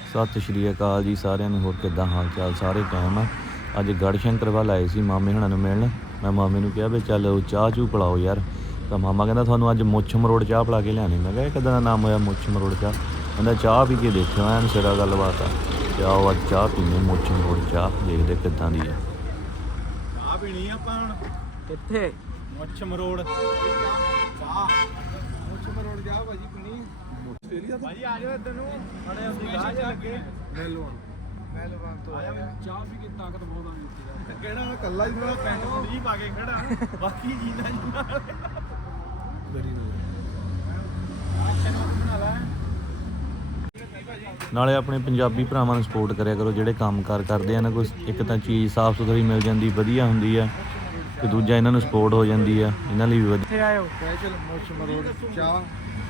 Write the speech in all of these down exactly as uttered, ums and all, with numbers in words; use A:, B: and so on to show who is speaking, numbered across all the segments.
A: सत श्री अकाल जी सारिਆਂ ਨੂੰ। ਹੋਰ ਕਿੱਦਾਂ ਹਾਲ ਚਾਲ ਸਾਰੇ ਕਾਇਮ ਆ। ਅੱਜ ਗੜਸ਼ੰਕਰ ਵੱਲ ਆਏ ਸੀ ਮਾਮੇ ਹੁਣਾਂ ਨੂੰ ਮਿਲਣ। ਮੈਂ ਮਾਮੇ ਨੂੰ ਕਿਹਾ ਵੀ ਚੱਲ ਚਾਹ ਚੂਹ ਪਿਲਾਓ ਯਾਰ। ਤਾਂ ਮਾਮਾ ਕਹਿੰਦਾ ਤੁਹਾਨੂੰ ਅੱਜ ਮੁੱਛ ਮਰੋੜ ਚਾਹ ਪਿਲਾ ਕੇ ਲਿਆਣੀ। ਮੈਂ ਕਿਹਾ ਇਹ ਕਿੱਦਾਂ ਦਾ ਨਾਮ ਹੋਇਆ ਮੁੱਛ ਮਰੋੜ ਚਾਹ। ਕਹਿੰਦਾ ਚਾਹ ਪੀ ਕੇ ਦੇਖਿਓ ਐਨ ਸਿਰਾ ਗੱਲਬਾਤ ਆ। ਤੇ ਆਓ ਅੱਜ ਚਾਹ ਪੀਨੇ ਮੁੱਛ ਮਰੋੜ ਚਾਹ, ਦੇਖਦੇ ਕਿੱਦਾਂ ਦੀ ਆ।
B: ਚਾਹ ਪੀਣੀ ਆਪਾਂ ਹੁਣ
C: ਕਿੱਥੇ?
B: ਮੁੱਛ ਮਰੋੜ ਚਾਹ। ਮੁੱਛ ਮਰੋੜ ਚਾਹ ਭਾਜੀ ਪੀਣੀ ਭਾਜੀ। ਆ ਜਾਓ ਇੱਧਰ ਨੂੰ ਬੜੇ ਅਸੀਂ ਗਾਹ ਜੇ ਲੱਗੇ ਮੈਲਵਾਨ ਮੈਲਵਾਨ ਤੋਂ ਆ ਜਾ। ਚਾਹ ਪੀ ਕੇ ਤਾਕਤ ਬਹੁਤ ਆ ਗਈ। ਕਿਹੜਾ ਮੈਂ ਕੱਲਾ ਹੀ ਥੋੜਾ ਪੈਂਟ ਪੁੰਡ ਜੀ ਪਾ ਕੇ ਖੜਾ, ਬਾਕੀ ਜੀਨਾ ਜੀ ਨਾਲ ਬਰੀ ਨੂੰ ਬਣਾ ਲੈ।
A: ਨਾਲੇ ਆਪਣੇ ਪੰਜਾਬੀ ਭਰਾਵਾਂ ਨੂੰ ਸਪੋਰਟ ਕਰਿਆ ਕਰੋ ਜਿਹੜੇ ਕੰਮ ਕਾਰ ਕਰਦੇ ਆ ਨਾ। ਕੋਈ ਇੱਕ ਤਾਂ ਚੀਜ਼ ਸਾਫ਼ ਸੁਥਰੀ ਮਿਲ ਜਾਂਦੀ, ਵਧੀਆ ਹੁੰਦੀ ਆ, ਤੇ ਦੂਜਾ ਇਹਨਾਂ ਨੂੰ ਸਪੋਰਟ ਹੋ ਜਾਂਦੀ ਆ, ਇਹਨਾਂ ਲਈ ਵੀ ਵਧੀਆ।
C: ਕਿੱਥੇ ਆਇਓ?
B: ਸਪੈਸ਼ਲ ਮੁੱਛ ਮਰੋੜ ਚਾਹ।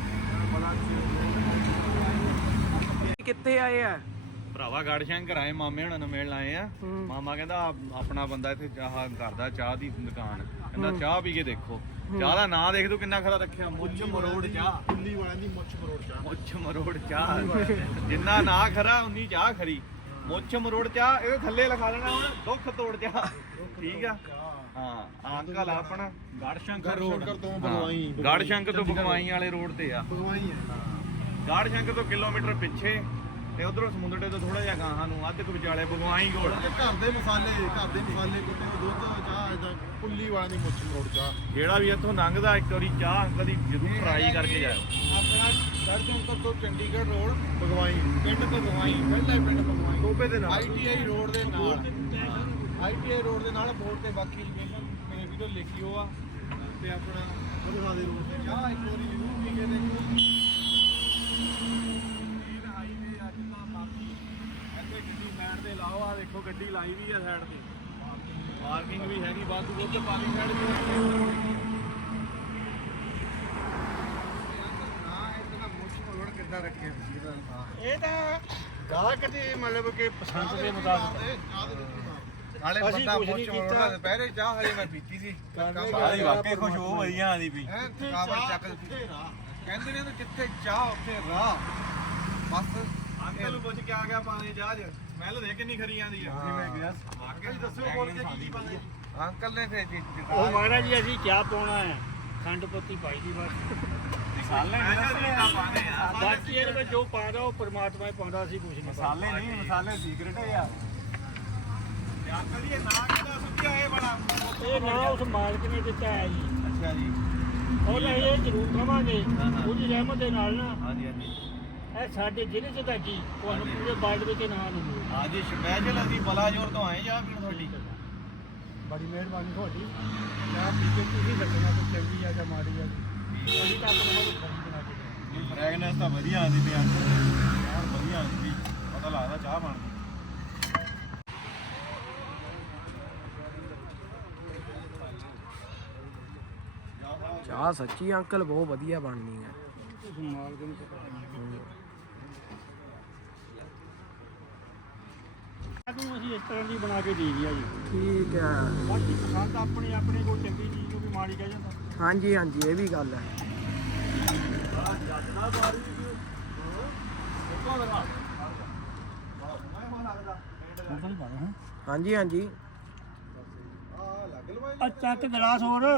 C: ਕਿੱਥੇ ਆਏ ਆ?
B: ਭਰਾਵਾ ਗੜਸ਼ੰਕਰ ਆਏ, ਮਾਮੇ ਹੁਣਾਂ ਨੂੰ ਮਿਲਣ ਆਏ ਆ। ਮਾਮਾ ਕਹਿੰਦਾ ਆਪਣਾ ਬੰਦਾ ਇੱਥੇ ਚਾਹ ਕਰਦਾ, ਚਾਹ ਦੀ ਦੁਕਾਨ। ਕਹਿੰਦਾ ਚਾਹ ਪੀ ਕੇ ਦੇਖੋ। ਚਾਹ ਦਾ ਨਾਂ ਦੇਖ ਤੂੰ ਕਿੰਨਾ ਖਰਾ ਰੱਖਿਆ, ਮੁੱਛ ਮਰੋੜ ਚਾਹ। ਦਿੱਲੀ ਵਾਲਿਆਂ ਦੀ ਮੁੱਛ ਮਰੋੜ ਚਾਹ। ਮੁੱਛ ਮਰੋੜ ਚਾਹ ਜਿੰਨਾ ਨਾਂ ਖਰਾ ਉਨੀ ਚਾਹ ਖਰੀ। ਮੁੱਛ ਮਰੋੜ ਚਾਹ ਇਹਦੇ ਥੱਲੇ ਲਿਖਾ ਦੇਣਾ ਹੁਣ, ਦੁੱਖ ਤੋੜ ਚਾਹ। ਠੀਕ ਆ। ਹਾਂ ਅੰਕਲ ਆਪਣਾ ਗੜਸ਼ੰਕਰ ਰੋਡ ਤੋਂ ਬਗਵਾਈ। ਗੜਸ਼ੰਕਰ ਤੋਂ ਬਗਵਾਈ ਵਾਲੇ ਰੋਡ ਤੇ ਆ। ਬਗਵਾਈ ਹੈ ਗੜਸ਼ੰਕਰ ਤੋਂ ਕਿਲੋਮੀਟਰ ਪਿੱਛੇ, ਤੇ ਉਧਰੋਂ ਸਮੁੰਦਰੇ ਤੋਂ ਥੋੜਾ ਜਿਹਾ ਗਾਹਾਂ ਨੂੰ ਅੱਧ ਕੁ ਵਿਚਾਲੇ ਬਗਵਾਈ ਕੋਲ।
D: ਘਰ ਦੇ ਮਸਾਲੇ ਘਰ ਦੇ ਮਸਾਲੇ ਕੁੱਟੇ ਦੁੱਧ ਚਾਹ ਇਦਾਂ ਪੁੱਲੀ ਵਾਲਿਆਂ ਦੀ ਮੁੱਛ ਮਰੋੜ ਚਾਹ।
B: ਜਿਹੜਾ ਵੀ ਇੱਥੋਂ ਲੰਘਦਾ ਇੱਕ ਵਾਰੀ ਚਾਹ ਅੰਕਲ ਦੀ ਜ਼ਰੂਰ ਟਰਾਈ ਕਰਕੇ ਜਾਇਓ।
D: ਆਪਣਾ ਗੜਸ਼ੰਕਰ ਤੋਂ ਚੰਡੀਗੜ੍ਹ ਰੋਡ ਬਗਵਾਈ, ਪਿੰਡ ਬਗਵਾਈ, ਪਹਿਲਾ ਹੀ ਪਿੰਡ ਬਗਵਾਈ
B: ਟੋਬੇ ਦੇ ਨਾਲ
D: ਆਈਟੀਆਈ ਰੋਡ ਦੇ ਨਾਲ। ਆਈਟੀਆਈ ਰੋਡ ਦੇ ਨਾਲ ਬੋਰਡ ਤੇ ਬਾਕੀ ਲੋਕੇਸ਼ਨ ਮੇਰੇ ਵੀਡੀਓ ਲਿਖਿਓ ਆ। ਤੇ ਆਪਣਾ ਬਰਹਾ ਦੇ ਰੋਡ ਤੇ ਚਾਹ ਇੱਕ ਵਾਰੀ ਜ਼ਰੂਰ ਪੀ ਕੇ ਦੇਖੋ।
B: ਤੇ ਲਾਓ ਆ ਦੇਖੋ ਗੱਡੀ ਲਾਈ ਵੀ ਆ ਸਾਈਡ ਤੇ, ਪਾਰਕਿੰਗ ਵੀ ਹੈਗੀ ਬਾਦੂ। ਉੱਧਰ ਪਾਰਕਿੰਗ ਸਾਈਡ ਵੀ ਹੈਗੀ।
D: ਕਿੱਦਾਂ ਰੱਖਿਆ
B: ਇਹ ਤਾਂ
D: ਗਾਹਕ ਦੀ ਮਤਲਬ ਕਿ ਪਸੰਦ ਦੇ ਮੁਤਾਬਕ। ਨਾਲੇ ਬੰਦਾ ਮੁੱਛ ਮਰੋੜਾ ਦੁਪਹਿਰੇ ਚਾਹ ਹਲੇ ਮੈਂ ਪੀਤੀ ਸੀ।
B: ਸਾਰੀ ਵਾਕਈ ਖੁਸ਼ਬੂ ਵਧੀਆ ਆਦੀ ਪਈ।
D: ਕਾਬਰ ਚੱਕ ਕਹਿੰਦੇ ਨੇ ਜਿੱਥੇ ਚਾਹ ਉੱਥੇ ਰਾਹ। ਬਸ
B: ਅੰਕਲ ਨੂੰ ਪੁੱਛ ਕੇ ਆ ਗਿਆ ਪਾਣੀ ਜਹਾਜ਼। ਸਮੈਲ ਦੇ ਕਿੰਨੀ ਖਰੀ ਆਂਦੀ ਆ।
D: ਮੈਂ ਗਿਆ
B: ਵਾਕਈ ਦੱਸੋ ਬੋਲ ਕੇ ਕੀ ਪਾਣੀ।
D: ਅੰਕਲ ਨੇ ਫੇਰ ਜੀ
E: ਉਹ ਮਹਾਰਾਜ ਜੀ ਅਸੀਂ ਕਿਆ ਪਾਉਣਾ ਹੈ, ਖੰਡ ਪੱਤੀ ਪਾਈ ਦੀ ਬਸ।
B: ਮਸਾਲੇ ਨਹੀਂ ਦੱਸਣੇ ਪਾਣੇ ਆ।
E: ਬਾਕੀ ਇਹਦੇ ਵਿੱਚ ਜੋ ਪਾਉਂਦਾ ਉਹ ਪਰਮਾਤਮਾ ਹੀ ਪਾਉਂਦਾ, ਅਸੀਂ ਕੁਝ ਨਹੀਂ
B: ਮਸਾਲੇ ਨਹੀਂ, ਮਸਾਲੇ ਸੀਕ੍ਰੇਟ ਹੈ ਯਾਰ। ਤੇ ਅੰਕਲ ਜੀ ਇਹ ਨਾਂ ਕਿਹਦਾ ਸੁੱਕਿਆ ਇਹ ਬੜਾ?
E: ਇਹ ਨਾ ਉਸ ਮਾਲਕ ਨੇ ਦਿੱਤਾ ਹੈ ਜੀ।
B: ਅੱਛਾ ਜੀ।
E: ਉਹ ਲੈ ਇਹ ਜ਼ਰੂਰ ਕਵਾਂਗੇ ਉਹਦੀ ਰਹਿਮਤ ਦੇ ਨਾਲ ਨਾ।
B: ਹਾਂਜੀ ਹਾਂਜੀ।
E: ਇਹ ਸਾਡੇ ਜ਼ਿਲ੍ਹੇ 'ਚ ਤਾਂ ਜੀ ਤੁਹਾਨੂੰ ਪੂਰੇ ਵਰਲਡ ਵਿੱਚ ਨਾਂ ਨਹੀਂ ਮਿਲਦਾ।
B: ਅੱਜ ਸਪੈਸ਼ਲ ਅਸੀਂ ਬਲਾਜੋਰ ਤੋਂ ਆਏ ਚਾਹ ਪੀਣ ਤੁਹਾਡੀ।
E: ਬੜੀ ਮਿਹਰਬਾਨੀ ਤੁਹਾਡੀ। ਚਾਹ ਪੀ ਕੇ ਤੁਸੀਂ ਦੱਸਣਾ ਕਿ ਚੰਗੀ ਆ ਜਾਂ ਮਾੜੀ ਆ ਜੀ। ਅਸੀਂ ਤਾਂ ਆਪਣੇ ਕੋਲ ਖਰੀ ਬਣਾ ਕੇ ਦਿੰਦੇ।
B: ਫ੍ਰੈਗਨੈਂਸ ਤਾਂ ਵਧੀਆ ਆਉਂਦੀ ਪਈ ਅੰਕਲ, ਵਧੀਆ ਆਉਂਦੀ ਪਈ, ਪਤਾ ਲੱਗਦਾ ਚਾਹ ਬਣਦੀ।
C: ਚਾਹ ਸੱਚੀ ਅੰਕਲ ਬਹੁਤ ਵਧੀਆ ਬਣਨੀ ਹੈ।
E: ਮਾਲਕ ਨੂੰ ਪਤਾ ਨੂੰ ਅਸੀਂ ਇਸ ਤਰ੍ਹਾਂ ਦੀ ਬਣਾ ਕੇ ਦੇ ਦਿਆ ਜੀ।
C: ਠੀਕ ਹੈ।
E: ਬਾਕੀ ਪਸੰਦ ਆਪਣੀ ਆਪਣੇ ਕੋਲ ਚੰਗੀ ਚੀਜ਼ ਨੂੰ ਵੀ ਮਾੜੀ ਕਹਿ ਜਾਂਦਾ।
C: ਹਾਂਜੀ ਹਾਂਜੀ ਇਹ ਵੀ ਗੱਲ ਹੈ। ਹਾਂਜੀ ਹਾਂਜੀ।
E: ਆ ਚੱਕ ਗਲਾਸ ਹੋਰ।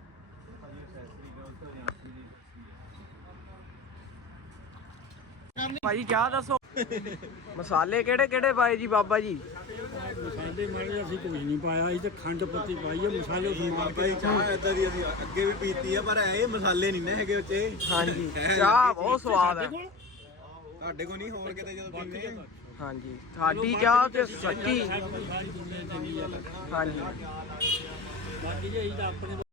C: ਭਾਜੀ ਚਾਹ ਦੱਸੋ ਮਸਾਲੇ ਕਿਹੜੇ ਕਿਹੜੇ ਪਾਏ ਜੀ ਬਾਬਾ ਜੀ?
E: ਮਸਾਲੇ ਮਾਰੇ ਅਸੀਂ ਕੁਝ ਨਹੀਂ ਪਾਇਆ, ਅਸੀਂ ਤਾਂ ਖੰਡ ਪੱਤੀ ਪਾਈ ਹੈ। ਮਸਾਲੇ ਸਮਾਨ ਕੇ
B: ਚਾਹ ਇਦਾਂ ਦੀ ਅਸੀਂ ਅੱਗੇ ਵੀ ਪੀਤੀ ਆ, ਪਰ ਇਹ ਮਸਾਲੇ ਨਹੀਂ ਨਾ ਹੈਗੇ ਉੱਤੇ।
C: ਹਾਂਜੀ ਚਾਹ ਬਹੁਤ ਸਵਾਦ ਹੈ।
B: ਤੁਹਾਡੇ ਕੋਲ ਨਹੀਂ, ਹੋਰ ਕਿਤੇ ਜਦੋਂ ਪੀਂਦੇ।
C: ਹਾਂਜੀ ਸਾਡੀ ਚਾਹ ਤੇ ਸੱਚੀ।
E: ਸਾਰੀ ਦੁਨੀਆ ਚੰਗੀ ਹੈ।
C: ਹਾਂਜੀ
E: ਬਾਕੀ ਜੀ ਅਸੀਂ ਤਾਂ ਆਪਣੇ